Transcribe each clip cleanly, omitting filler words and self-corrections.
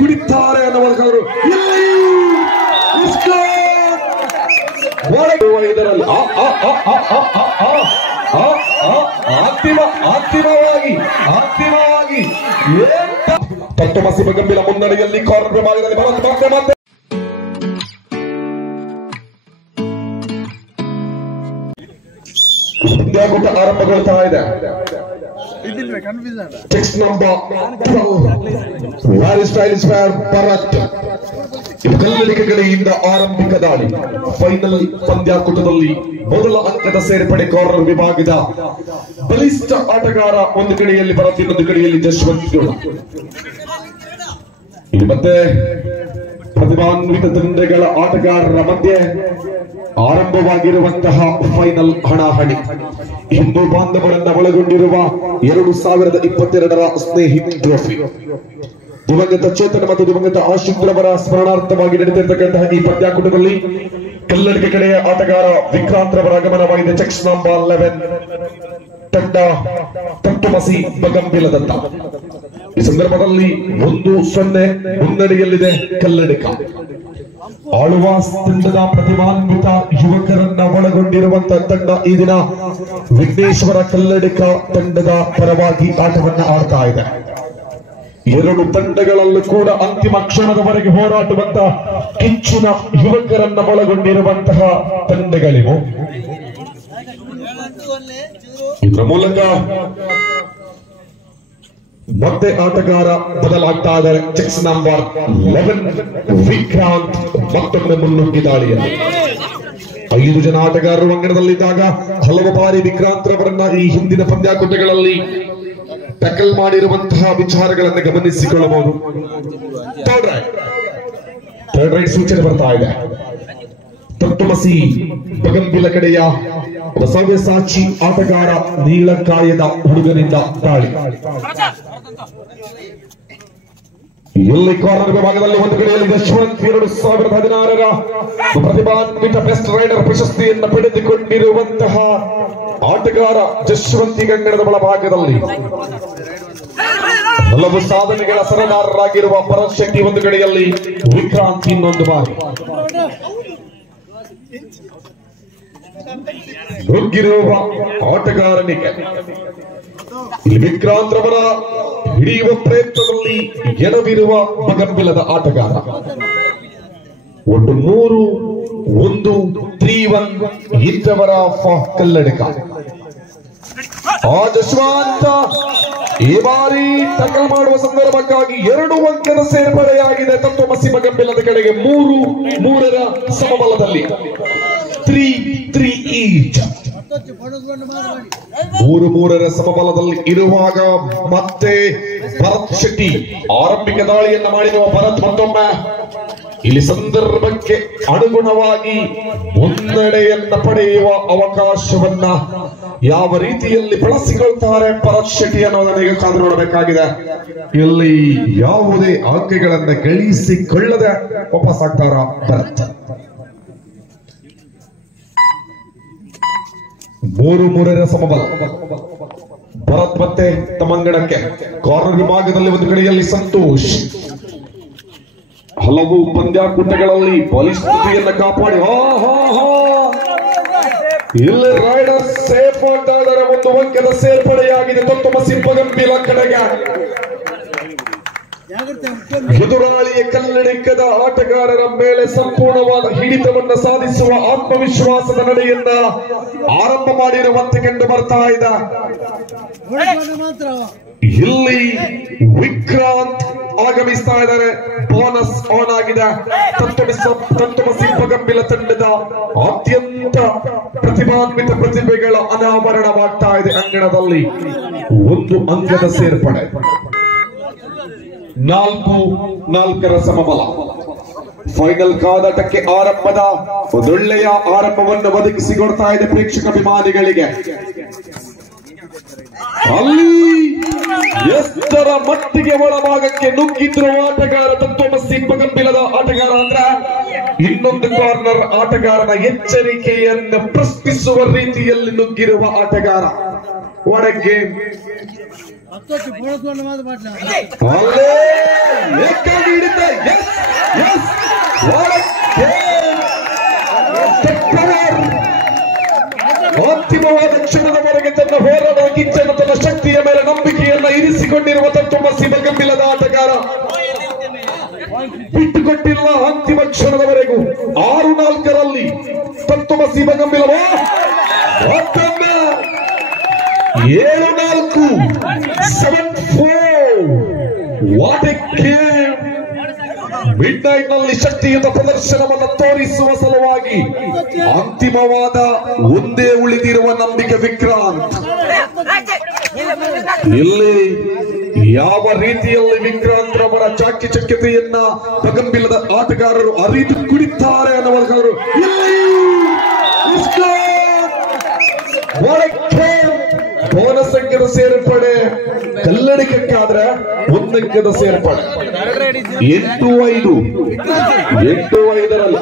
ಕುಡಿತಾರೆ ಅನ್ನುವರು ಇದರಲ್ಲಿ ಅಂತಿಮವಾಗಿ ತತ್ವಮಸಿ ಗಂಭೀರ ಮುನ್ನಡೆಯಲ್ಲಿ ಕಾರ್ನರ್ ವಿಭಾಗದಲ್ಲಿ ಮತ್ತೆ ಪಂದ್ಯಾಕೂಟ ಆರಂಭಗೊಳ್ತಾ ಇದೆ. Text number 12 very stylish fair Bharat. ಇದು ಕಲ್ಲಡಿಕೆಗಳಿಂದ ಆರಂಭಿಕ ದಾಳಿ. ಫೈನಲ್ ಪಂದ್ಯಾಕೂಟದಲ್ಲಿ ಮೊದಲ ಅಂಕದ ಸೇರ್ಪಡೆ ಕಾರ್ನರ್ ವಿಭಾಗದ ಬಲಿಷ್ಠ ಆಟಗಾರ ಒಂದು ಕಡೆಯಲ್ಲಿ ಭರತ್, ಇನ್ನೊಂದು ಕಡೆಯಲ್ಲಿ ಜಶ್ವಂತ್ ಗೌಡ. ಇಲ್ಲಿ ಮತ್ತೆ ಪ್ರತಿಭಾನ್ವಿತ ತಂಡಗಳ ಆಟಗಾರರ ಮಧ್ಯೆ ಆರಂಭವಾಗಿರುವಂತಹ ಫೈನಲ್ ಹಣಾಹಣಿ. ಹಿಂದೂ ಬಾಂಧವರನ್ನ ಒಳಗೊಂಡಿರುವ 2022ರ ಸ್ನೇಹಿ ಟ್ರೋಫಿ. ದಿವಂಗತ ಚೇತನ ಮತ್ತು ದಿವಂಗತ ಆಶುತ್ರವರ ಸ್ಮರಣಾರ್ಥವಾಗಿ ನಡೆದಿರತಕ್ಕಂತಹ ಈ ಪಂದ್ಯಾಕೂಟದಲ್ಲಿ ಕಲ್ಲಡಿಗೆ ಕಡೆಯ ಆಟಗಾರ ವಿಕ್ರಾಂತ್ ರವರ ಆಗಮನವಾಗಿದೆ. ಚೆಕ್ಸ್ ನಂಬರ್ 11 ತಂಡ ತತ್ವಮಸಿ ಬಗಂಬಿಲದತ್ತ. ಈ ಸಂದರ್ಭದಲ್ಲಿ 1-0 ಮುನ್ನಡೆಯಲ್ಲಿದೆ ಕಲ್ಲಡಿಗ. ಆಳ್ವಾಸ್ ತಂಡದ ಪ್ರತಿಭಾನ್ವಿತ ಯುವಕರನ್ನ ಒಳಗೊಂಡಿರುವಂತಹ ತಂಡ ಈ ದಿನ ವಿಘ್ನೇಶ್ವರ ಕಲ್ಲಡಿಗ ತಂಡದ ಪರವಾಗಿ ಆಟವನ್ನ ಆಡ್ತಾ ಇದೆ. ಎರಡು ತಂಡಗಳಲ್ಲೂ ಕೂಡ ಅಂತಿಮ ಕ್ಷಣದವರೆಗೆ ಹೋರಾಡುವಂತಹ ಕಿಚ್ಚಿನ ಯುವಕರನ್ನ ಒಳಗೊಂಡಿರುವಂತಹ ತಂಡಗಳಿವು. ಇದರ ಮೂಲಕ ಮತ್ತೆ ಆಟಗಾರ ಬದಲಾಗ್ತಾ ಇದ್ದಾರೆ. ಚೆಕ್ಸ್ ನಂಬರ್ 11 ವಿಕ್ರಾಂತ್ ಮತ್ತೊಮ್ಮೆ ಮುನ್ನುಗ್ಗಿ ದಾಳಿಯಲ್ಲಿ. 5 ಜನ ಆಟಗಾರರು ಅಂಗಣದಲ್ಲಿದ್ದಾಗ ಹಲವು ಬಾರಿ ವಿಕ್ರಾಂತ್ ರವರನ್ನ ಈ ಹಿಂದಿನ ಪಂದ್ಯಾಕೂಟಗಳಲ್ಲಿ ಟ್ಯಾಕಲ್ ಮಾಡಿರುವಂತಹ ವಿಚಾರಗಳನ್ನು ಗಮನಿಸಿಕೊಳ್ಳಬಹುದು. ಥರ್ಡ್ ರೈಟ್ ಸೂಚನೆ ಬರ್ತಾ ಇದೆ. ತತ್ವಮಸಿ ಬಗಂಬಿಲ ಕಡೆಯ ಸವ್ಯಸಾಚಿ ಆಟಗಾರ ನೀಳಕಾಯದ ಹುಡುಗನಿಂದ ದಾಳಿ. ಇಲ್ಲಿ ಕಾರ್ನರ್ ವಿಭಾಗದಲ್ಲಿ ಒಂದು ಕಡೆಯಲ್ಲಿ ಯಶವಂತ್ 2016ರ ಪ್ರತಿಭಾನ್ವಿತ ಬೆಸ್ಟ್ ರೈಡರ್ ಪ್ರಶಸ್ತಿಯನ್ನು ಪಡೆದುಕೊಂಡಿರುವಂತಹ ಆಟಗಾರ ಜಶ್ವಂತಿ ಗಂಗಣದ ಒಳಭಾಗದಲ್ಲಿ ಹಲವು ಸಾಧನೆಗಳ ಸರದಾರರಾಗಿರುವ ಭರತ್ ಶೆಟ್ಟಿ ಒಂದು ಕಡೆಯಲ್ಲಿ, ವಿಕ್ರಾಂತ್ ಇನ್ನೊಂದು ಬಾರಿ ನುಗ್ಗಿರುವ ಆಟಗಾರನಿಗೆ ಇಲ್ಲಿ ವಿಕ್ರಾಂತ್ ರವರ ಹಿಡಿಯುವ ಪ್ರಯತ್ನದಲ್ಲಿ ಎಡವಿರುವ ಬಗಂಬಿಲದ ಆಟಗಾರ. ಒಟ್ಟು 3-1 3-1 ಇದ್ದವರ ಕಲ್ಲಡಿಗ. ಆ ಜಶ್ವಂತ ಈ ಬಾರಿ ಟಕಲ್ ಮಾಡುವ ಸಂದರ್ಭಕ್ಕಾಗಿ 2 ಅಂಕದ ಸೇರ್ಪಡೆಯಾಗಿದೆ ತತ್ವಮಸಿ ಬಗಂಬಿಲದ ಕಡೆಗೆ. 3-3ರ ಸಮಬಲದಲ್ಲಿ 3-3 ಈಚ್. 3-3ರ ಸಮಬಲದಲ್ಲಿ ಇರುವಾಗ ಮತ್ತೆ ಭರತ್ ಶೆಟ್ಟಿ ಆರಂಭಿಕ ದಾಳಿಯನ್ನ ಮಾಡಿರುವ ಭರತ್ ಮತ್ತೊಮ್ಮೆ ಇಲ್ಲಿ ಸಂದರ್ಭಕ್ಕೆ ಅನುಗುಣವಾಗಿ ಮುನ್ನಡೆಯನ್ನ ಪಡೆಯುವ ಅವಕಾಶವನ್ನ ಯಾವ ರೀತಿಯಲ್ಲಿ ಬಳಸಿಕೊಳ್ತಾರೆ ಭರತ್ ಶೆಟ್ಟಿ ಅನ್ನೋದನ್ನ ಈಗ ಕಾದು ನೋಡಬೇಕಾಗಿದೆ. ಇಲ್ಲಿ ಯಾವುದೇ ಆಯ್ಕೆಗಳನ್ನ ಗಳಿಸಿಕೊಳ್ಳದೆ ವಾಪಸ್ ಆಗ್ತಾರ ಭರತ್. 3-3ರ ಸಮಬಲ. ಭರತ್ ಮತ್ತೆ ತಮ್ಮಂಗಣಕ್ಕೆ ಕಾರ್ನರ್ ವಿಭಾಗದಲ್ಲಿ ಒಂದು ಕಡೆಯಲ್ಲಿ ಸಂತೋಷ್. ಹಲವು ಪಂದ್ಯಾಕೂಟಗಳಲ್ಲಿ ಬಲಿಷ್ಠತೆಯನ್ನ ಕಾಪಾಡಿ ಇಲ್ಲಿ ರೈಡರ್ ಸೇಫ್ ಆಗ್ತಾ ಇದ್ದಾರೆ. 1 ಅಂಕದ ಸೇರ್ಪಡೆಯಾಗಿದೆ ತತ್ವಮಸಿ ಬಗಂಬಿಲ ಕಡೆಗೆ. ಎದುರಾಳಿಯ ಕಲ್ಲಡಿಗದ ಆಟಗಾರರ ಮೇಲೆ ಸಂಪೂರ್ಣವಾದ ಹಿಡಿತವನ್ನ ಸಾಧಿಸುವ ಆತ್ಮವಿಶ್ವಾಸದ ನಡೆಯನ್ನ ಆರಂಭ ಮಾಡಿರುವಂತೆ ಕಂಡು ಬರ್ತಾ ಇದೆ. ಇಲ್ಲಿ ವಿಕ್ರಾಂತ್ ಆಗಮಿಸ್ತಾ ಇದ್ದಾರೆ. ಬೋನಸ್ ಆನ್ ಆಗಿದೆ. ತತ್ವಮಸಿ ಬಗಂಬಿಲ ತಂಡದ ಅತ್ಯಂತ ಪ್ರತಿಭಾನ್ವಿತ ಪ್ರತಿಭೆಗಳ ಅನಾವರಣವಾಗ್ತಾ ಇದೆ ಅಂಗಣದಲ್ಲಿ. 1 ಅಂಕದ ಸೇರ್ಪಡೆ. 4-4ರ ಸಮಬಲ. ಫೈನಲ್ ಕಾದಾಟಕ್ಕೆ ಆರಂಭದ ಒಂದೊಳ್ಳೆಯ ಆರಂಭವನ್ನು ಒದಗಿಸಿಕೊಡ್ತಾ ಇದೆ ಪ್ರೇಕ್ಷಕ ಅಭಿಮಾನಿಗಳಿಗೆ. ಅಲ್ಲಿ ಎಷ್ಟರ ಮಟ್ಟಿಗೆ ಒಳಭಾಗಕ್ಕೆ ನುಗ್ಗಿದ್ರು ಆಟಗಾರ ತತ್ವಮಸಿ ಬಗಂಬಿಲದ ಆಟಗಾರ ಅಂದ್ರೆ ಇನ್ನೊಂದು ಕಾರ್ನರ್ ಆಟಗಾರನ ಎಚ್ಚರಿಕೆಯನ್ನು ಪ್ರಶ್ನಿಸುವ ರೀತಿಯಲ್ಲಿ ನುಗ್ಗಿರುವ ಆಟಗಾರ. What a game! ಅಂತಿಮವಾದ ಕ್ಷಣದವರೆಗೆ ತನ್ನ ಹೋರಾಟದ ಕಿಚ್ಚನ್ನು ತನ್ನ ಶಕ್ತಿಯ ಮೇಲೆ ನಂಬಿಕೆಯನ್ನ ಇರಿಸಿಕೊಂಡಿರುವ ತತ್ವಮಸಿ ಬಗಂಬಿಲದ ಆಟಗಾರ ಬಿಟ್ಟುಕೊಟ್ಟಿಲ್ಲ. ಅಂತಿಮ ಕ್ಷಣದವರೆಗೂ 6-4 ತತ್ವಮಸಿ ಬಗಂಬಿಲವ 7-4 7-4. What A game! Mid night ನಲ್ಲಿ ಶಕ್ತಿಯುತ ಪ್ರದರ್ಶನವನ್ನು ತೋರಿಸುವ ಸಲುವಾಗಿ ಅಂತಿಮವಾದ ಒಂದೇ ಉಳಿದಿರುವ ನಂಬಿಕೆ ವಿಕ್ರಾಂತ್. ಇಲ್ಲಿ ಯಾವ ರೀತಿಯಲ್ಲಿ ವಿಕ್ರಾಂತ್ ರವರ ಚಾಕಚಕ್ಯತೆಯನ್ನ ಬಗಂಬಿಲದ ಆಟಗಾರರು ಅರಿತು ಕುಡಿತಾರೆ ಅನ್ನುವರು. ಬೋನಸ್ ಅಂಕದ ಸೇರ್ಪಡೆ ಕಲ್ಲಡಿಗಕ್ಕಾದ್ರೆ 1 ಅಂಕದ ಸೇರ್ಪಡೆ 8-5 8-5ರಲ್ಲಿ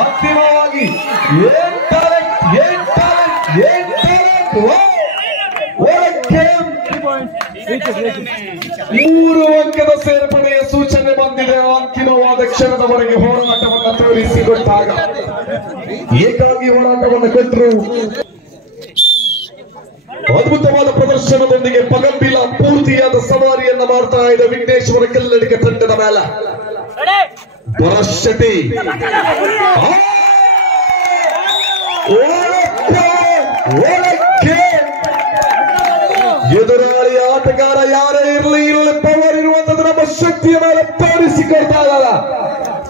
ಅಂತಿಮವಾಗಿ 3 ಅಂಕದ ಸೇರ್ಪಡೆಯ ಸೂಚನೆ ಬಂದಿದೆ. ಅಂತಿಮವಾದ ಕ್ಷಣದವರೆಗೆ ಹೋರಾಟವನ್ನು ತೋರಿಸಿಕೊಟ್ಟಾಗ ಏಕಾಗಿ ಹೋರಾಟವನ್ನು ಕೊಟ್ಟರು. ಅದ್ಭುತವಾದ ಪ್ರದರ್ಶನದೊಂದಿಗೆ ಬಗಂಬಿಲ ಪೂರ್ತಿಯಾದ ಸವಾರಿಯನ್ನ ಮಾಡ್ತಾ ಇದೆ ವಿಘ್ನೇಶ್ವರ ಕಲ್ಲಡಿಗ ತಂಡದ ಮೇಲೆ. ಪರಶೆಟ್ಟಿ ಎದುರಾಳಿ ಆಟಗಾರ ಯಾರೇ ಇರಲಿ, ಇಲ್ಲಿ ಪವರ್ ಇರುವಂತದ್ದು ನಮ್ಮ ಶಕ್ತಿಯ ಮೇಲೆ ತೋರಿಸಿಕೊಡ್ತಾ ಇದ್ದಾರ.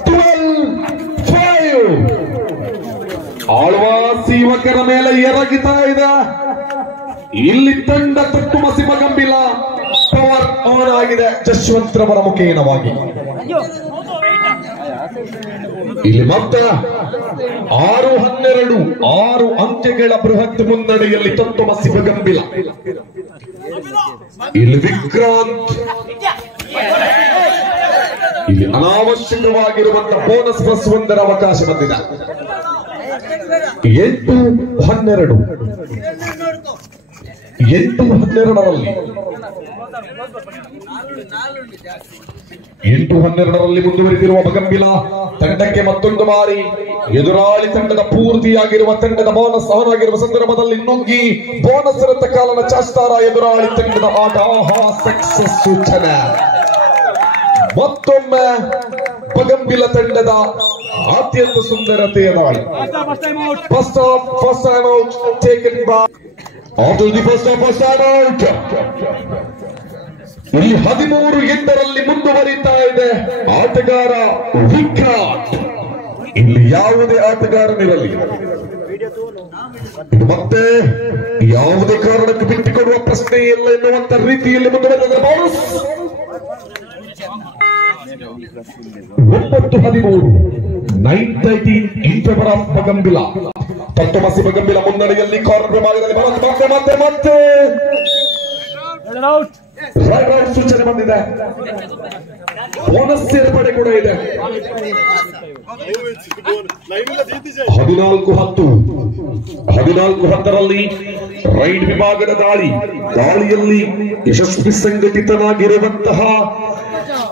12-5 ಆಳ್ವಾಸಿ ಯುವಕರ ಮೇಲೆ ಎರಗಿತಾ ಇದೆ. ಇಲ್ಲಿ ತಂಡ ತತ್ವಮಸಿ ಬಗಂಬಿಲ ಪವರ್ ಆನ್ ಆಗಿದೆ ಜಶ್ವಂತ್ ರವರ ಮುಖೇನವಾಗಿ. ಇಲ್ಲಿ ಮಾತ್ರ 6-12 6 ಅಂಕೆಗಳ ಬೃಹತ್ ಮುನ್ನಡೆಯಲ್ಲಿ ತತ್ವಮಸಿ ಬಗಂಬಿಲ. ಇಲ್ಲಿ ವಿಕ್ರಾಂತ್ ಇಲ್ಲಿ ಅನಾವಶ್ಯಕವಾಗಿರುವಂತಹ ಬೋನಸ್ ಪ್ಲಸ್ 1 ಅವಕಾಶ ಬಂದಿದೆ. 8-12 8-12ರಲ್ಲಿ ಮುಂದುವರಿದಿರುವ ಬಗಂಬಿಲ ತಂಡಕ್ಕೆ ಮತ್ತೊಂದು ಬಾರಿ ಎದುರಾಳಿ ತಂಡದ ಪೂರ್ತಿಯಾಗಿರುವ ತಂಡದ ಬೋನಸ್ ಆನ್ ಆಗಿರುವ ಸಂದರ್ಭದಲ್ಲಿ ನುಗ್ಗಿ ಬೋನಸ್ ರತ್ತ ಕಾಲನ ಚಾಸ್ತಾರ ಎದುರಾಳಿ ತಂಡದ ಆಟ. ಸಕ್ಸಸ್ ಸೂಚನೆ. ಮತ್ತೊಮ್ಮೆ ಬಗಂಬಿಲ ತಂಡದ ಅತ್ಯಂತ ಸುಂದರತೆಯ ದಾಳಿ. First time out taken by after the first time out. ಇಲ್ಲಿ 13-8ರಲ್ಲಿ ಮುಂದುವರಿತಾ ಇದೆ ಆಟಗಾರ ವಿಕ್ರಾಂತ್. ಇಲ್ಲಿ ಯಾವುದೇ ಆಟಗಾರನಿರಲಿ ಇದು ಮತ್ತೆ ಯಾವುದೇ ಕಾರಣಕ್ಕೆ ಬಿಟ್ಟುಕೊಡುವ ಪ್ರಶ್ನೆ ಇಲ್ಲ ಎನ್ನುವಂತ ರೀತಿಯಲ್ಲಿ ಮುಂದುವರೆದ ಬೋನಸ್. 9-13 9-13 in favor of ಬಗಂಬಿಲ. ತತ್ವಮಸಿ ಬಗಂಬಿಲ ಮುನ್ನಡೆಯಲ್ಲಿ ಕಾರ್ನರ್ ವಿಭಾಗದಲ್ಲಿ ಮತ್ತೆ ರೈಟ್ ಸೂಚನೆ ಬಂದಿದೆ. ಬೋನಸ್ ಸೇರ್ಪಡೆ ಕೂಡ ಇದೆ. 14-10ರಲ್ಲಿ ರೈಡ್ ವಿಭಾಗದ ದಾಳಿಯಲ್ಲಿ ಯಶಸ್ವಿ ಸಂಘಟಿತನಾಗಿರುವಂತಹ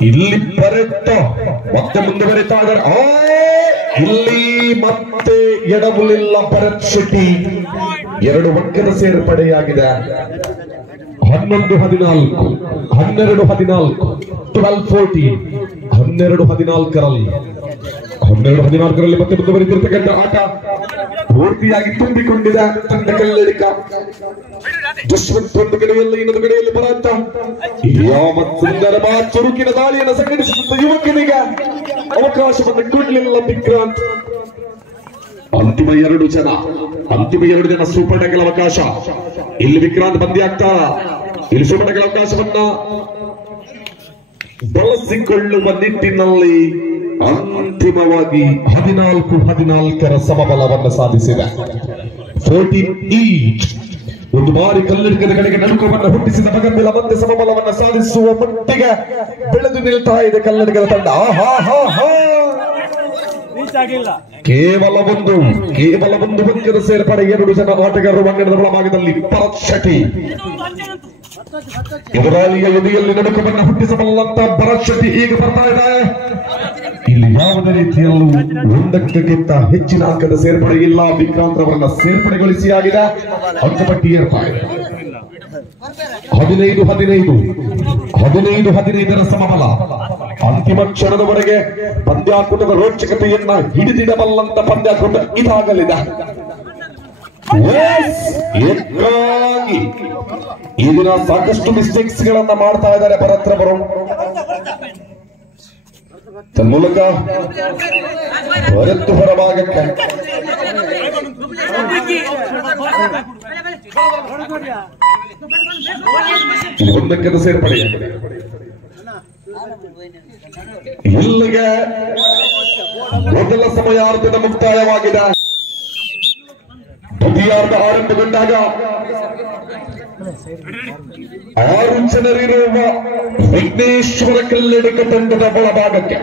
ಇಲ್ಲಿ ಬರೆತ್ತ ಮತ್ತೆ ಮುಂದುವರಿತಾ ಇದ್ದಾರೆ. ಇಲ್ಲಿ ಮತ್ತೆ ಎಡವುಲಿಲ್ಲ ಭರತ್ ಶೆಟ್ಟಿ. 2 ಅಂಕದ ಸೇರ್ಪಡೆಯಾಗಿದೆ. 11-14 12-14 12-14 12-14ರಲ್ಲಿ ಮತ್ತೆ ಮುಂದುವರಿತಿರ್ತಕ್ಕಂಥ ಆಟ ಪೂರ್ತಿಯಾಗಿ ತುಂಬಿಕೊಂಡಿದೆ ತಂಡ ಕಲ್ಲಡಿಗ. ಜಶ್ವಂತ್ ಒಂದು ಕಡೆಯಲ್ಲಿ ಇನ್ನೊಂದು ಕಡೆಯಲ್ಲಿ ಬರಂತ ಯಾವ ಸುಂದರ ಚುರುಕಿನ ದಾಳಿಯನ್ನು ಸಂಘಟಿಸಿದಂತ ಯುವಕನಿಗೆ ಅವಕಾಶವನ್ನು ಕೊಡಲಿಲ್ಲ ವಿಕ್ರಾಂತ್. ಅಂತಿಮ 2 ಜನ ಸೂಪರ್ ಟೆಗಲ್ ಅವಕಾಶ. ಇಲ್ಲಿ ವಿಕ್ರಾಂತ್ ಬಂದಿ ಆಗ್ತಾ ಇಲ್ಲಿ ಸೂಪರ್ ಟೆಗಲ್ ಅವಕಾಶವನ್ನ ಬಳಸಿಕೊಳ್ಳುವ ನಿಟ್ಟಿನಲ್ಲಿ ಅಂತಿಮವಾಗಿ 14-14ರ ಸಮಬಲವನ್ನು ಸಾಧಿಸಿದೆ. 14-8 ಒಂದು ಬಾರಿ ಕಲ್ಲಡಿಗದ ಕಡೆಗೆ ನಡುಕವನ್ನು ಹುಟ್ಟಿಸಿದ ಬಗಂಬಿಲ ಮತ್ತೆ ಸಮಬಲವನ್ನು ಸಾಧಿಸುವ ಮಟ್ಟಿಗೆ ಬೆಳೆದು ನಿಲ್ತಾ ಇದೆ ಕಲ್ಲಡಿಗದ ತಂಡ. ಕೇವಲ ಒಂದು ಅಂಕದ ಸೇರ್ಪಡೆ 2 ಜನ ಆಟಗಾರರು ಅಂಗಣದ ಒಳಭಾಗದಲ್ಲಿ ಭರತ್ ಶೆಟ್ಟಿ. ಎದುರಾಳಿಯ ಎದೆಯಲ್ಲಿ ನಡುಕವನ್ನು ಹುಟ್ಟಿಸಬಲ್ಲಂತ ಭರತ್ ಶೆಟ್ಟಿ ಈಗ ಬರ್ತಾ ಇದ್ದಾರೆ. ಇಲ್ಲಿ ಯಾವುದೇ ರೀತಿಯಲ್ಲೂ ಒಂದಕ್ಕಿಂತ ಹೆಚ್ಚಿನ ಅಂಕದ ಸೇರ್ಪಡೆ ಇಲ್ಲ. ವಿಕ್ರಾಂತ್ ಅವರನ್ನ ಸೇರ್ಪಡೆಗೊಳಿಸಿ ಆಗಿದೆ. ಅಂಕಪಟ್ಟಿ ಏರ್ಪಾಡು 15-15 ಸಮಬಲ. ಅಂತಿಮ ಕ್ಷಣದವರೆಗೆ ಪಂದ್ಯಾಕೂಟದ ರೋಚಕತೆಯನ್ನ ಹಿಡಿದಿಡಬಲ್ಲಂತ ಪಂದ್ಯಾಕೂಟ ಇದಾಗಲಿದೆ. ಈ ದಿನ ಸಾಕಷ್ಟು ಮಿಸ್ಟೇಕ್ಸ್ ಗಳನ್ನ ಮಾಡ್ತಾ ಇದ್ದಾರೆ ಭರತ್ ರವರು. ತನ್ಮೂಲಕ ಭರತ್ ಹೊರಭಾಗಕ್ಕೆ ಒಂದಕ್ಕೆ ಸೇರ್ಪಡೆ. ಇಲ್ಲಿಗೆ ಮೊದಲ ಸಮಯಾರ್ಧದ ಮುಕ್ತಾಯವಾಗಿದೆ. ದ್ವಿತೀಯಾರ್ಧ ಆರಂಭಗೊಂಡಾಗ 6 ಜನರಿರುವ ವಿಘ್ನೇಶ್ವರ ಕಲ್ಲಡಿಗ ತಂಡದ ಒಳಭಾಗಕ್ಕೆ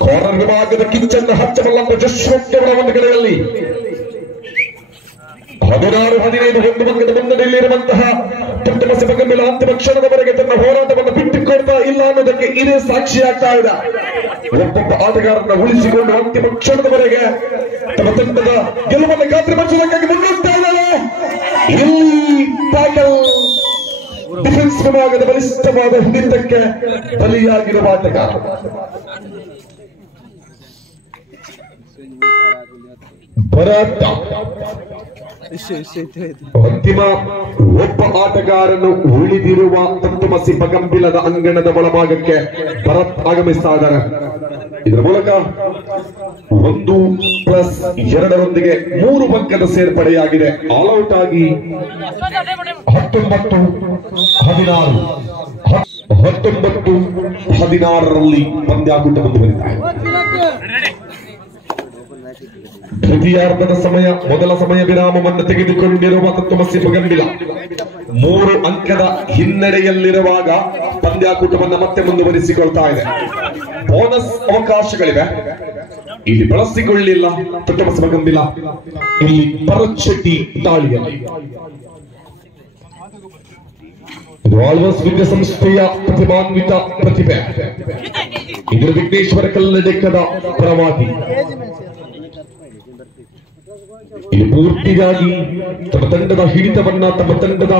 ಕಾರ್ನರ್ ವಿಭಾಗದ ಕಿಚ್ಚನ್ನು ಹಚ್ಚಬಲ್ಲಂತ ಜಶ್ವಂತವರ ಒಂದು ಕಡೆಯಲ್ಲಿ 16-15 ಒಂದು ಅಂಕದ ಮುನ್ನಡೆಯಲ್ಲಿರುವಂತಹ ತುಟ್ಟಮಸಿ ಬಗಂಬಿಲ ಅಂತಿಮ ಕ್ಷಣದವರೆಗೆ ತನ್ನ ಹೋರಾಟವನ್ನು ಬಿಟ್ಟುಕೊಡ್ತಾ ಇಲ್ಲ ಅನ್ನೋದಕ್ಕೆ ಇದೇ ಸಾಕ್ಷಿಯಾಗ್ತಾ ಇದೆ. ಒಬ್ಬೊಬ್ಬ ಆಟಗಾರರನ್ನ ಉಳಿಸಿಕೊಂಡು ಅಂತಿಮ ಕ್ಷಣದವರೆಗೆ ತಮ್ಮ ತಂಡದ ಗೆಲುವನ್ನು ಖಾತ್ರಿಪಡಿಸುವುದಕ್ಕಾಗಿ ಮುನ್ನುಗ್ತಾ ಇದ್ದಾರೆ. ಇಲ್ಲಿ ಟ್ಯಾಕಲ್ ಡಿಫೆನ್ಸ್ ವಿಭಾಗದ ಬಲಿಷ್ಠವಾದ ಹಿಡಿತಕ್ಕೆ ಬಲಿಯಾಗಿರುವ ಆಟಗಾರ ಭರತ್. ಅಂತಿಮ ಒಬ್ಬ ಆಟಗಾರನು ಉಳಿದಿರುವ ತುಟ್ಟಮಸಿ ಬಗಂಬಿಲದ ಅಂಗಣದ ಒಳಭಾಗಕ್ಕೆ ಭರತ್ ಆಗಮಿಸ್ತಾ ಇದ್ದಾರೆ. ಇದರ ಮೂಲಕ 1+2 3 ಅಂಕದ ಸೇರ್ಪಡೆಯಾಗಿದೆ. ಆಲ್ಔಟ್ ಆಗಿ 19-16 ಪಂದ್ಯಾಕೂಟ ಮುಂದುವರಿತಾ ಇದೆ. ದ್ವಿತೀಯಾರ್ಧದ ಸಮಯ ಮೊದಲ ಸಮಯ ವಿರಾಮವನ್ನು ತೆಗೆದುಕೊಂಡಿರುವ ತುಟ್ಟಮಸಿ ಬಗಂಬಿಲ 3 ಅಂಕದ ಹಿನ್ನಡೆಯಲ್ಲಿರುವಾಗ ಪಂದ್ಯಾಕೂಟವನ್ನು ಮತ್ತೆ ಮುಂದುವರಿಸಿಕೊಳ್ತಾ ಇದೆ. ಬೋನಸ್ ಅವಕಾಶಗಳಿವೆ, ಇಲ್ಲಿ ಬಳಸಿಕೊಳ್ಳಿಲ್ಲ ತುಟ್ಟಮಸಿ ಬಗಂಬಿಲ. ಇಲ್ಲಿ ಭರತ್ ಶೆಟ್ಟಿ ದಾಳಿಯಲ್ಲಿ ಇದು ಆಳ್ವಾಸ್ ವಿದ್ಯಾಸಂಸ್ಥೆಯ ಪ್ರತಿಭಾನ್ವಿತ ಪ್ರತಿಭೆ. ಇದರ ವಿಘ್ನೇಶ್ವರ ಕಲ್ಲಡಿಗದ ಪರವಾಗಿ ಇಲ್ಲಿ ಪೂರ್ತಿಯಾಗಿ ತಮ್ಮ ತಂಡದ ಹಿಡಿತವನ್ನ ತಮ್ಮ ತಂಡದ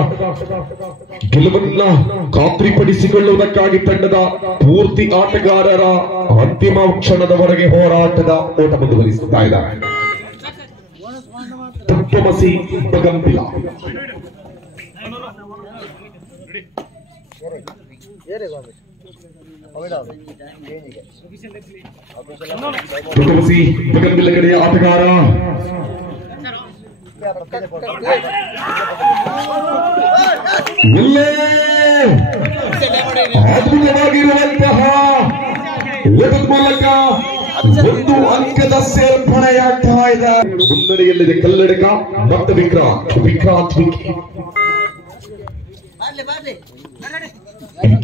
ಗೆಲುವನ್ನ ಖಾತ್ರಿಪಡಿಸಿಕೊಳ್ಳುವುದಕ್ಕಾಗಿ ತಂಡದ ಪೂರ್ತಿ ಆಟಗಾರರ ಅಂತಿಮ ಕ್ಷಣದವರೆಗೆ ಹೋರಾಟದ ಓಟ ಮುಂದುವರಿಸುತ್ತಾ ಇದ್ದಾರೆ. ತುಟ್ಟಮಸಿ ಬಗಂಬಿಲ ತುಟ್ಟಮಸಿ ಬಗಂಬಿಲ ಕಡೆಯ ಆಟಗಾರ ಅದ್ಭುತವಾಗಿರುವಂತಹ ಮೂಲಕ 1 ಅಂಕದ ಸೇರ್ಪಡೆಯಾಗ್ತಾ ಇದೆ. ಮುನ್ನಡೆಯಲ್ಲಿದೆ ಕಲ್ಲಡಿಗ ಮತ್ತು ವಿಕ್ರಾಂತ್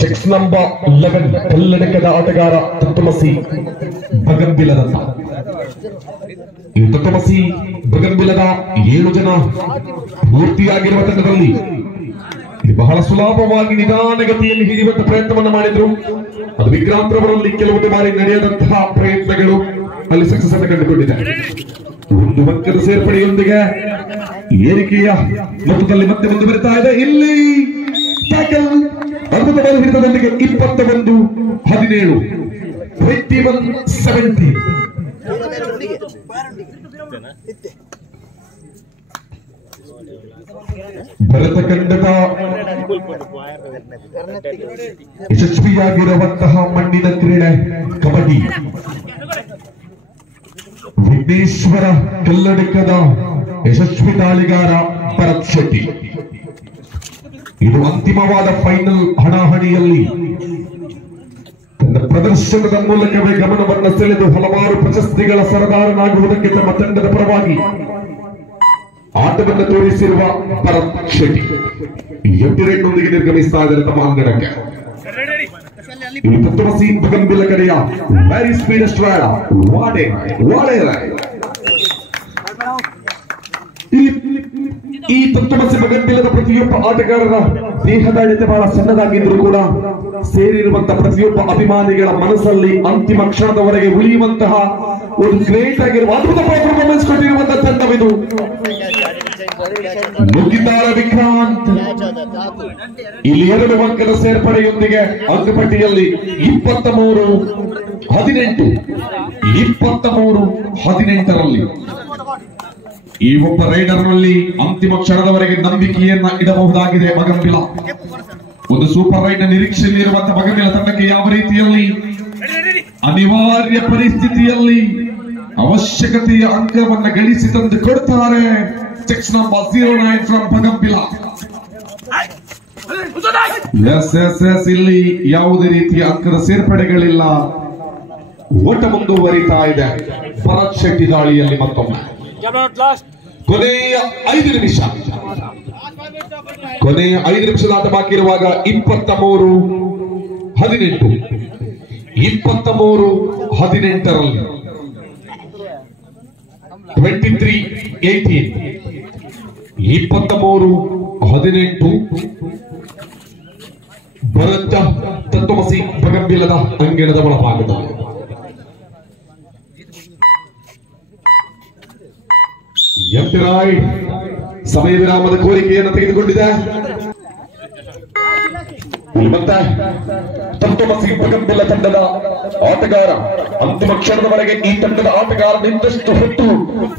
ಚೆಕ್ಸ್ ನಂಬರ್ 11 ಕಲ್ಲಡಿಗದ ಆಟಗಾರ ತುಟ್ಟಮಸಿ ಬಗಂಬಿಲದ. ಈ ತುಟ್ಟಮಸಿ ಬಗಂಬಿಲದ 7 ಜನ ಪೂರ್ತಿಯಾಗಿರುವ ತಂಡದಲ್ಲಿ ಬಹಳ ಸುಲಭವಾಗಿ ನಿಧಾನಗತಿಯಲ್ಲಿ ಹಿಡಿಯುವಂತ ಪ್ರಯತ್ನವನ್ನು ಮಾಡಿದ್ರು. ಅದು ವಿಕ್ರಾಂತ್ ರವರಲ್ಲಿ ಕೆಲವು ಬಾರಿ ನಡೆಯದಂತಹ ಪ್ರಯತ್ನಗಳು ಅಲ್ಲಿ ಸಕ್ಸಸ್ ಅನ್ನು ಕಂಡುಕೊಂಡಿದೆ. 1 ಅಂಕದ ಸೇರ್ಪಡೆಯೊಂದಿಗೆ ಏರಿಕೆಯ ಮೊತ್ತದಲ್ಲಿ ಮತ್ತೆ ಮುಂದುವರಿತಾ ಇದೆ. ಇಲ್ಲಿ ಟ್ಯಾಕಲ್ ಅದ್ಭುತವಾದ ಹಿಡಿತದೊಂದಿಗೆ 21-17 21-17 ಭರತ ಖಂಡದ ಯಶಸ್ವಿಯಾಗಿರುವಂತಹ ಮಣ್ಣಿನ ಕ್ರೀಡೆ ಕಬಡ್ಡಿ. ವಿಘ್ನೇಶ್ವರ ಕಲ್ಲಡಿಗದ ಯಶಸ್ವಿ ದಾಳಿಗಾರ ಭರತ್ ಶೆಟ್ಟಿ. ಇದು ಅಂತಿಮವಾದ ಫೈನಲ್ ಹಣಾಹಣಿಯಲ್ಲಿ ತನ್ನ ಪ್ರದರ್ಶನದ ಮೂಲಕವೇ ಗಮನವನ್ನು ಸೆಳೆದು ಹಲವಾರು ಪ್ರಶಸ್ತಿಗಳ ಸರದಾರನಾಗುವುದಕ್ಕೆ ತಮ್ಮ ತಂಡದ ಪರವಾಗಿ ಆಟವನ್ನು ತೋರಿಸಿರುವ ಭರತ್ ಶೆಟ್ಟಿ 8 ರನ್ನೊಂದಿಗೆ ನಿರ್ಗಮಿಸ್ತಾ ಇದ್ದಾರೆ ತಮ್ಮ ಅಂಗಣಕ್ಕೆ. ಇಲ್ಲಿ ತತ್ವಮಸಿ ಬಗಂಬಿಲ ಕಡೆಯ ವೆರಿ ಸ್ಪೀಡೆಸ್ಟ್ ರೈಡರ್ ವಾಡೆ ಈ ತತ್ವಮಸಿ ಬಗಂಬಿಲದ ಪ್ರತಿಯೊಬ್ಬ ಆಟಗಾರರ ದೇಹದ ಅಳತೆ ಬಹಳ ಸಣ್ಣದಾಗಿದ್ರು ಕೂಡ ಸೇರಿರುವಂತಹ ಪ್ರತಿಯೊಬ್ಬ ಅಭಿಮಾನಿಗಳ ಮನಸ್ಸಲ್ಲಿ ಅಂತಿಮ ಕ್ಷಣದವರೆಗೆ ಉಳಿಯುವಂತಹ ಒಂದು ಗ್ರೇಟ್ ಆಗಿರುವ ಅದ್ಭುತ ಪರ್ಫಾರ್ಮೆನ್ಸ್ ಕೊಟ್ಟಿರುವಂತಹ ತಂಡವಿದು. ಮುಗಿದಾರ ವಿಕ್ರಾಂತ್ ಇಲ್ಲಿ 2 ಅಂಕದ ಸೇರ್ಪಡೆಯೊಂದಿಗೆ ಅಂಕಪಟ್ಟಿಯಲ್ಲಿ 23-18 ಈ ಒಬ್ಬ ರೈಡರ್ ನಲ್ಲಿ ಅಂತಿಮ ಕ್ಷಣದವರೆಗೆ ನಂಬಿಕೆಯನ್ನ ಇಡಬಹುದಾಗಿದೆ ಬಗಂಬಿಲ. ಒಂದು ಸೂಪರ್ ರೈಡ್ ನಿರೀಕ್ಷೆಯಲ್ಲಿರುವಂತಹ ಬಗಂಬಿಲ ತಂಡಕ್ಕೆ ಯಾವ ರೀತಿಯಲ್ಲಿ ಅನಿವಾರ್ಯ ಪರಿಸ್ಥಿತಿಯಲ್ಲಿ ಅವಶ್ಯಕತೆಯ ಅಂಕವನ್ನು ಗಳಿಸಿ ತಂದು ಕೊಡ್ತಾರೆ. Cheques number 09 from Bagambila. ಇಲ್ಲಿ ಯಾವುದೇ ರೀತಿಯ ಅಂಕದ ಸೇರ್ಪಡೆಗಳಿಲ್ಲ. ಓಟ ಮುಂದುವರಿತಾ ಇದೆ. ಭರತ್ ಶೆಟ್ಟಿ ದಾಳಿಯಲ್ಲಿ ಮತ್ತೊಮ್ಮೆ ಕೊನೆಯ 5 ನಿಮಿಷ. ಕೊನೆಯ 5 ನಿಮಿಷದ ಆಟ ಬಾಕಿ ಇರುವಾಗ 23-18 23-18ರಲ್ಲಿ 23-18 23-18 ಭರತ ತತ್ವಮಸಿ ಬಗಂಬಿಲದ ಅಂಗಣದ ಒಳಭಾಗದಲ್ಲಿ ಸಮಯ ವಿರಾಮದ ಕೋರಿಕೆಯನ್ನು ತೆಗೆದುಕೊಂಡಿದೆ. ಮತ್ತೆ ತತ್ವಮಸಿ ಬಗಂಬಿಲ ತಂಡದ ಆಟಗಾರ ಅಂತಿಮ ಕ್ಷಣದವರೆಗೆ ಈ ತಂಡದ ಆಟಗಾರ ನಿಂತಷ್ಟು ಹೊತ್ತು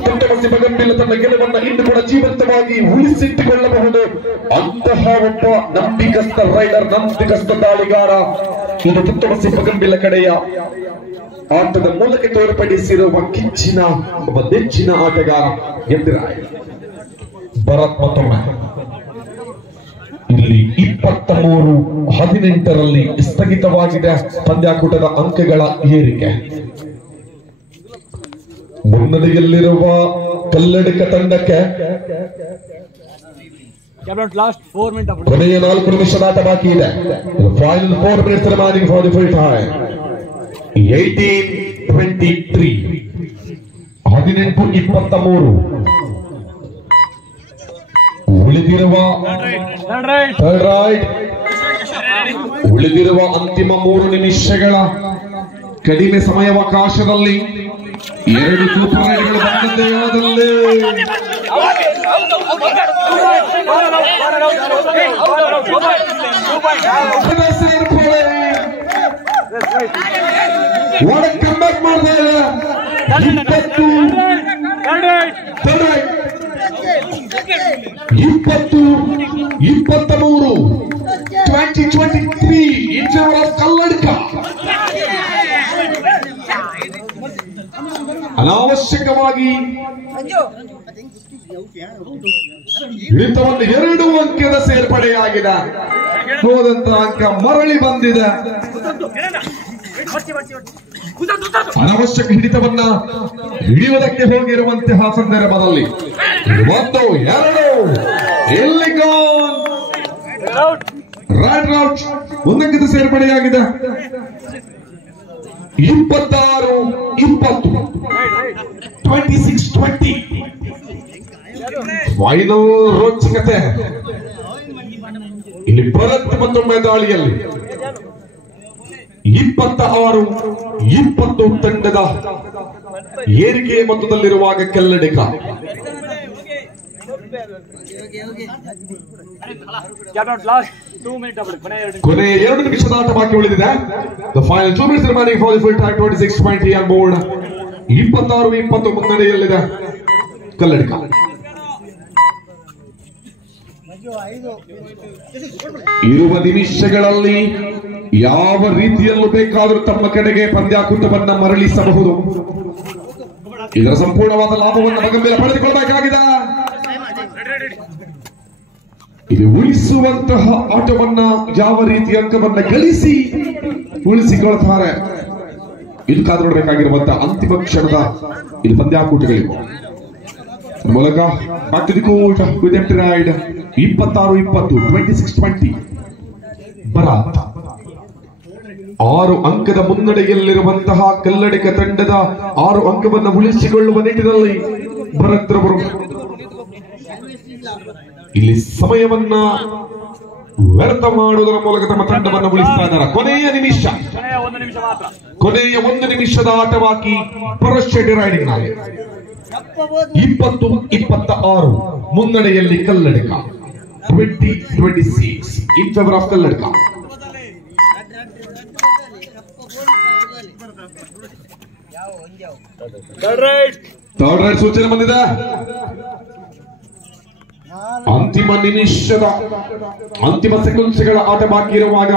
ತತ್ವಮಸಿ ಬಗಂಬಿಲ ತಂಡ ಗೆಲುವನ್ನು ಇಂದು ಕೂಡ ಜೀವಂತವಾಗಿ ಉಳಿಸಿಟ್ಟುಕೊಳ್ಳಬಹುದು. ಅಂತಹ ಒಬ್ಬ ನಂಬಿಕಸ್ಥ ರೈಡರ್, ನಂಬಿಕಸ್ಥ ದಾಳಿಗಾರ ಇದು ತತ್ವಮಸಿ ಬಗಂಬಿಲ ಕಡೆಯ ಆಟದ ಮೂಲಕ ತೋರ್ಪಡಿಸಿರುವ ಕಿಚ್ಚಿನ ಒಬ್ಬ ನೆಚ್ಚಿನ ಆಟಗಾರ ಎಂದಿರಾಯ್ ಭರತ್. ಮತ್ತೊಮ್ಮೆ ಇಲ್ಲಿ 23-18ರಲ್ಲಿ ಸ್ಥಗಿತವಾಗಿದೆ ಪಂದ್ಯಾಕೂಟದ ಅಂಕಗಳ ಏರಿಕೆ. ಮುನ್ನಡೆಯಲ್ಲಿರುವ ಕಲ್ಲಡಿಗ ತಂಡಕ್ಕೆ ಕೊನೆಯ 4 ನಿಮಿಷದ ಆಟ ಬಾಕಿ ಇದೆ. Final 4 minutes remaining for the full time. 18-23 18-23 ಉಳಿದಿರುವ ಅಂತಿಮ 3 ನಿಮಿಷಗಳ ಕಡಿಮೆ ಸಮಯಾವಕಾಶದಲ್ಲಿ 2 ಸೂಪರ್ ರೈಡ್ಗಳು ಬಂದದ್ದೇ ಆದಲ್ಲಿ ಕಮ್ಬ್ಯಾಕ್ ಮಾಡಿದ್ದಾರೆ. 20-23 2023 in favor of Kalladika. ಅನಾವಶ್ಯಕವಾಗಿ ಹಿಡಿತವನ್ನು 2 ಅಂಕದ ಸೇರ್ಪಡೆಯಾಗಿದೆ. ಹೋದಂತಹ ಅಂಕ ಮರಳಿ ಬಂದಿದೆ. ಅನಾವಶ್ಯಕ ಹಿಡಿತವನ್ನ ಹಿಡಿಯುವುದಕ್ಕೆ ಹೋಗಿರುವಂತಹ ಸಂದರ್ಭದಲ್ಲಿ 1 2 ಎಲ್ಲಿಗೋ ರೈಡ್ ಔಟ್ 1 ಅಂಕದ ಸೇರ್ಪಡೆಯಾಗಿದೆ. 26-20 26-20 ಫೈನಲ್ ರೋಚಕತೆ. ಇಲ್ಲಿ ಭರತ್ ಮತ್ತೊಮ್ಮೆ ದಾಳಿಯಲ್ಲಿ 26-20 ತಂಡದ ಏರಿಕೆ ಮೊತ್ತದಲ್ಲಿರುವಾಗ ಕಲ್ಲಡಿಗ ಕೊನೆಯ 2 ನಿಮಿಷದ ಆಟ ಬಾಕಿ ಉಳಿದಿದೆ. The final 2 minutes remaining for the full time. 26-20 on board. 26-20 ಮುನ್ನಡೆಯಲ್ಲಿದೆ ಕಲ್ಲಡಿಗ. ಇರುವ ನಿಮಿಷಗಳಲ್ಲಿ ಯಾವ ರೀತಿಯಲ್ಲೂ ಬೇಕಾದರೂ ತಮ್ಮ ಕಡೆಗೆ ಪಂದ್ಯಾಕೂಟವನ್ನ ಮರಳಿಸಬಹುದು. ಇದರ ಸಂಪೂರ್ಣವಾದ ಲಾಭವನ್ನು ಬಗಂಬಿಲ ಪಡೆದುಕೊಳ್ಳಬೇಕಾಗಿದೆ. ಇದು ಉಳಿಸುವಂತಹ ಆಟವನ್ನ ಯಾವ ರೀತಿಯ ಅಂಕವನ್ನ ಗಳಿಸಿ ಉಳಿಸಿಕೊಳ್ತಾರೆ ಇದು ಕಾದು ನೋಡಬೇಕಾಗಿರುವಂತಹ ಅಂತಿಮ ಕ್ಷಣದ ಇದು ಪಂದ್ಯಾಕೂಟಗಳಿವೆ. ಮೂಲಕ back to the court with empty ride 26-20 Bharat 6 ಅಂಕದ ಮುನ್ನಡೆಯಲ್ಲಿರುವಂತಹ ಕಲ್ಲಡಿಗ ತಂಡದ 6 ಅಂಕವನ್ನು ಉಳಿಸಿಕೊಳ್ಳುವ ನಿಟ್ಟಿನಲ್ಲಿ ಭರತ್ ರವರು ಇಲ್ಲಿ ಸಮಯವನ್ನ ವ್ಯರ್ಥ ಮಾಡುವುದರ ಮೂಲಕ ತಮ್ಮ ತಂಡವನ್ನು ಉಳಿಸ್ತಾ ಇದ್ದಾರೆ. ಕೊನೆಯ ಒಂದು ನಿಮಿಷದ ಆಟವಾಗಿ ಪರಶೆಟ್ಟಿ ರೈಡಿಂಗ್ ನಲ್ಲಿ 20-26 ಮುನ್ನಡೆಯಲ್ಲಿ ಕಲ್ಲಡಿಗ 20-26 ಇನ್ ಫೇವರ್ ಆಫ್ ಕಲ್ಲಡಿಗ. ಥರ್ಡ್ ರೈಡ್ ಸೂಚನೆ ಬಂದಿದೆ. ಅಂತಿಮ ಸೆಕೆಂಡ್ಸ್ಗಳ ಆಟ ಬಾಕಿ ಇರುವಾಗ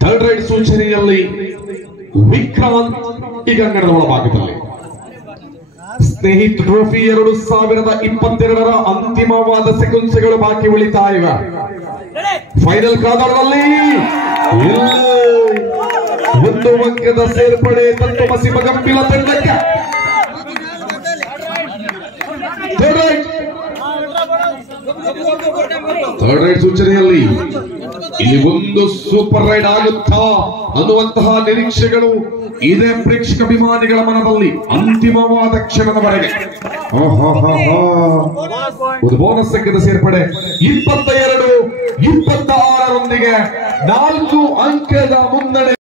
ಥರ್ಡ್ ರೈಡ್ ಸೂಚನೆಯಲ್ಲಿ ವಿಕ್ರಾಂತ್ ಈಗ ಅಂಗಣದ ಒಳಭಾಗದಲ್ಲಿ ಸ್ನೇಹಿತ ಟ್ರೋಫಿ 2022ರ ಅಂತಿಮವಾದ ಸೆಕೆಂಡ್ಸ್ಗಳು ಬಾಕಿ ಉಳಿತಾ ಇವೆ. ಫೈನಲ್ ಕಾದಾಟದಲ್ಲಿ 1 ಅಂಕದ ಸೇರ್ಪಡೆ ತತ್ವಮಸಿ ಮಗಂಬಿಲ ತಂಡಕ್ಕೆ. ಥರ್ಡ್ ರೈಡ್ ಸೂಚನೆಯಲ್ಲಿ ಇಲ್ಲಿ ಒಂದು ಸೂಪರ್ ರೈಡ್ ಆಗುತ್ತಾ ಅನ್ನುವಂತಹ ನಿರೀಕ್ಷೆಗಳು ಇದೇ ಪ್ರೇಕ್ಷಕ ಅಭಿಮಾನಿಗಳ ಮನದಲ್ಲಿ ಅಂತಿಮವಾದ ಕ್ಷಣದವರೆಗೆ. ಒಂದು ಬೋನಸ್ ಅಂಕದ ಸೇರ್ಪಡೆ 22-26 4 ಅಂಕದ ಮುನ್ನಡೆ.